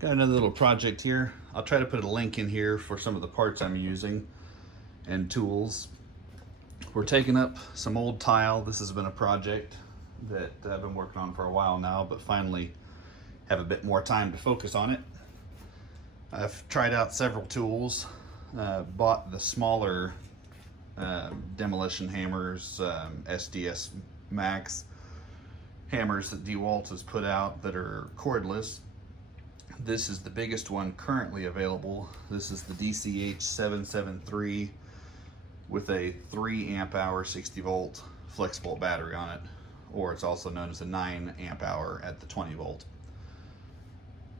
Got another little project here. I'll try to put a link in here for some of the parts I'm using and tools. We're taking up some old tile. This has been a project that I've been working on for a while now, but finally have a bit more time to focus on it. I've tried out several tools, bought the smaller demolition hammers, SDS Max hammers that DeWalt has put out that are cordless. This is the biggest one currently available. This is the DCH773 with a 3 amp hour 60 volt flexible battery on it, or it's also known as a 9 amp hour at the 20 volt.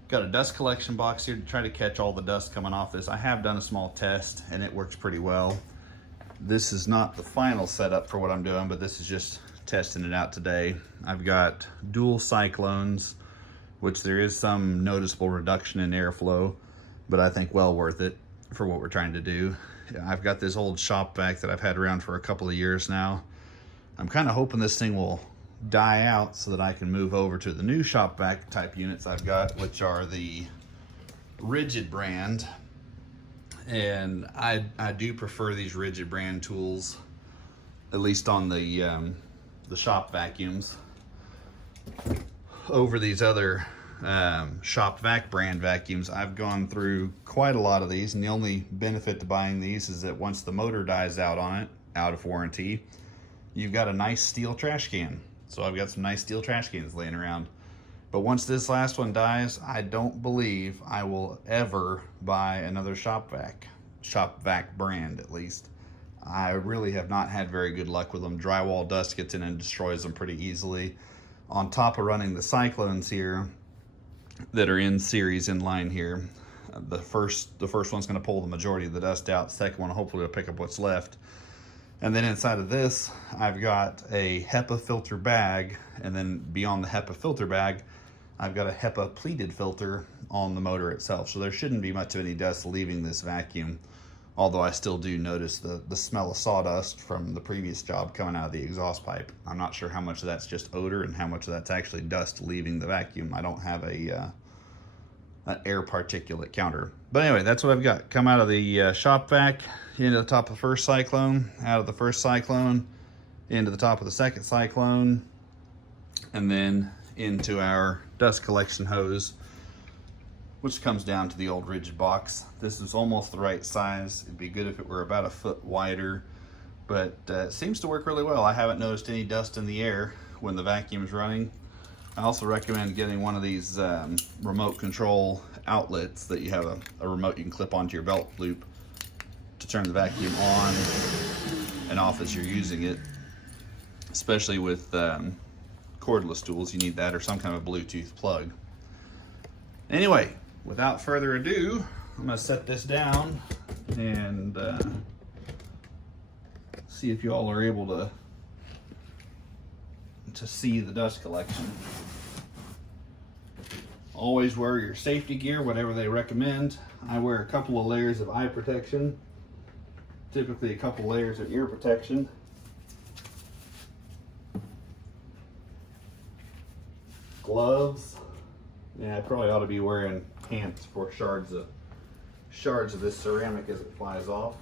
Got a dust collection box here to try to catch all the dust coming off this. I have done a small test and it works pretty well. This is not the final setup for what I'm doing, but this is just testing it out today. I've got dual cyclones, which there is some noticeable reduction in airflow, but I think well worth it for what we're trying to do. I've got this old shop vac that I've had around for a couple of years now. I'm kind of hoping this thing will die out so that I can move over to the new shop vac type units I've got, which are the Rigid brand. And I do prefer these Rigid brand tools, at least on the shop vacuums, over these other shop vac brand vacuums. I've gone through quite a lot of these, and the only benefit to buying these is that once the motor dies out on it, out of warranty, you've got a nice steel trash can. So I've got some nice steel trash cans laying around. But once this last one dies, I don't believe I will ever buy another shop vac brand at least. I really have not had very good luck with them. Drywall dust gets in and destroys them pretty easily. On top of running the cyclones here that are in series in line here, the first one's going to pull the majority of the dust out. The second one hopefully will pick up what's left. And then inside of this, I've got a HEPA filter bag, and then beyond the HEPA filter bag, I've got a HEPA pleated filter on the motor itself. So there shouldn't be much of any dust leaving this vacuum, although I still do notice the smell of sawdust from the previous job coming out of the exhaust pipe. I'm not sure how much of that's just odor and how much of that's actually dust leaving the vacuum. I don't have an air particulate counter. But anyway, that's what I've got. Come out of the shop vac, into the top of the first cyclone, out of the first cyclone, into the top of the second cyclone, and then into our dust collection hose, which comes down to the old Rigid box. This is almost the right size. It'd be good if it were about a foot wider, but it seems to work really well. I haven't noticed any dust in the air when the vacuum is running. I also recommend getting one of these remote control outlets that you have a remote you can clip onto your belt loop to turn the vacuum on and off as you're using it. Especially with cordless tools, you need that, or some kind of Bluetooth plug. Anyway, without further ado, I'm going to set this down and see if you all are able to see the dust collection. Always wear your safety gear, whatever they recommend. I wear a couple of layers of eye protection, typically a couple layers of ear protection. Gloves. Yeah, I probably ought to be wearing pants for shards of this ceramic as it flies off.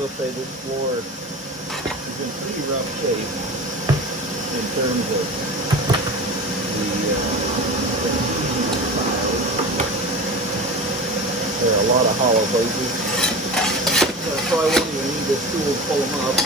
will say this floor is in pretty rough shape in terms of the tiles. There are a lot of hollow places. So I probably won't even need this tool to pull them up.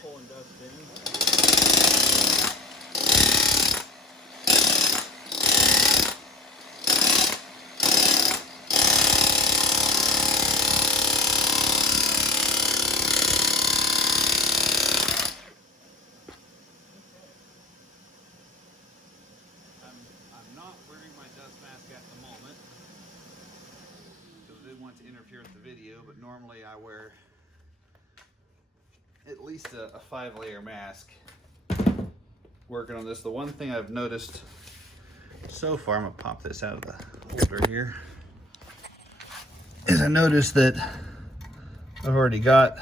Pulling dust in. I'm not wearing my dust mask at the moment because I didn't want to interfere with the video, but normally I wear at least a 5-layer mask working on this. The one thing I've noticed so far, I'm gonna pop this out of the holder here, is I noticed that I've already got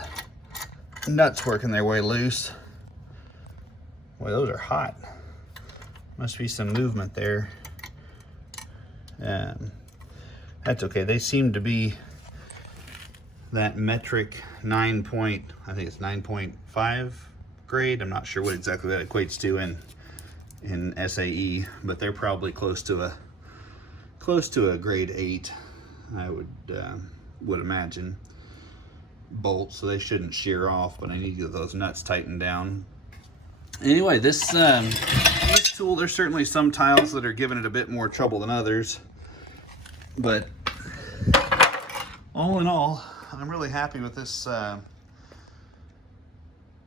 nuts working their way loose. Boy, those are hot. Must be some movement there. That's okay. They seem to be that metric 9.5 grade. I'm not sure what exactly that equates to in SAE, but they're probably close to a grade 8, I would imagine, bolt, so they shouldn't shear off, but I need to get those nuts tightened down. Anyway, this tool, there's certainly some tiles that are giving it a bit more trouble than others, but all in all, I'm really happy with this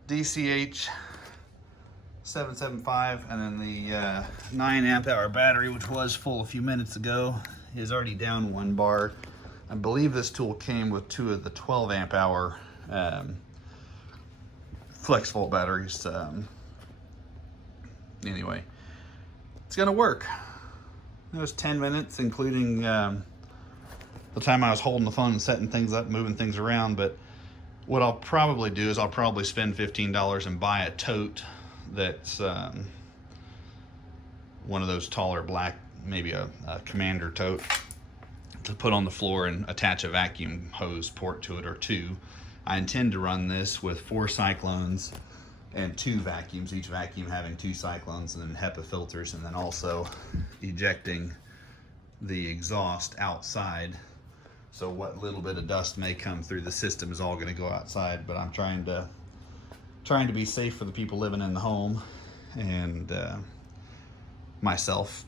DCH775, and then the 9 amp hour battery, which was full a few minutes ago, is already down 1 bar. I believe this tool came with 2 of the 12 amp hour flex volt batteries. Anyway, it's gonna work. It was 10 minutes, including the time I was holding the phone and setting things up, moving things around. But what I'll probably do is I'll probably spend $15 and buy a tote that's one of those taller black, maybe a commander tote, to put on the floor and attach a vacuum hose port to it, or 2. I intend to run this with 4 cyclones and 2 vacuums, each vacuum having 2 cyclones, and then HEPA filters, and then also ejecting the exhaust outside. So what little bit of dust may come through the system is all going to go outside. But I'm trying to be safe for the people living in the home, and myself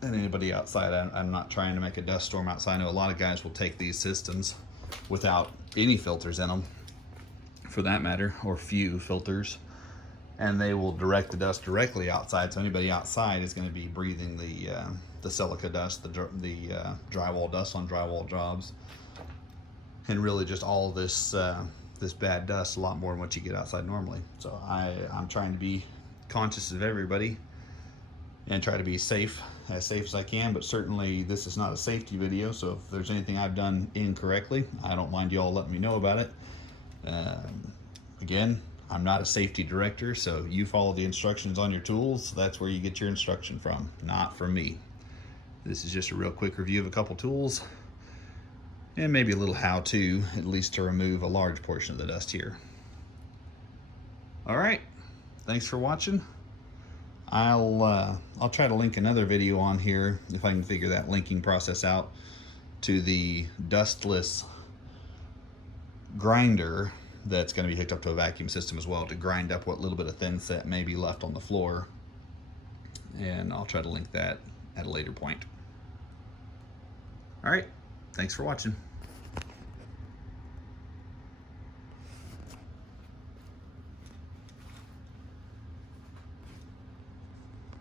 and anybody outside. I'm not trying to make a dust storm outside. I know a lot of guys will take these systems without any filters in them, for that matter, or few filters, and they will direct the dust directly outside. So anybody outside is going to be breathing the silica dust, the drywall dust on drywall jobs, and really just all this this bad dust, a lot more than what you get outside normally. So I'm trying to be conscious of everybody and try to be safe as I can, but certainly this is not a safety video, so if there's anything I've done incorrectly, I don't mind you all letting me know about it. Again, I'm not a safety director, so you follow the instructions on your tools. That's where you get your instruction from, not from me. This is just a real quick review of a couple tools, and maybe a little how-to, at least to remove a large portion of the dust here. All right, thanks for watching. I'll try to link another video on here, if I can figure that linking process out, to the dustless grinder that's going to be hooked up to a vacuum system as well, to grind up what little bit of thin set may be left on the floor. And I'll try to link that at a later point. All right, thanks for watching.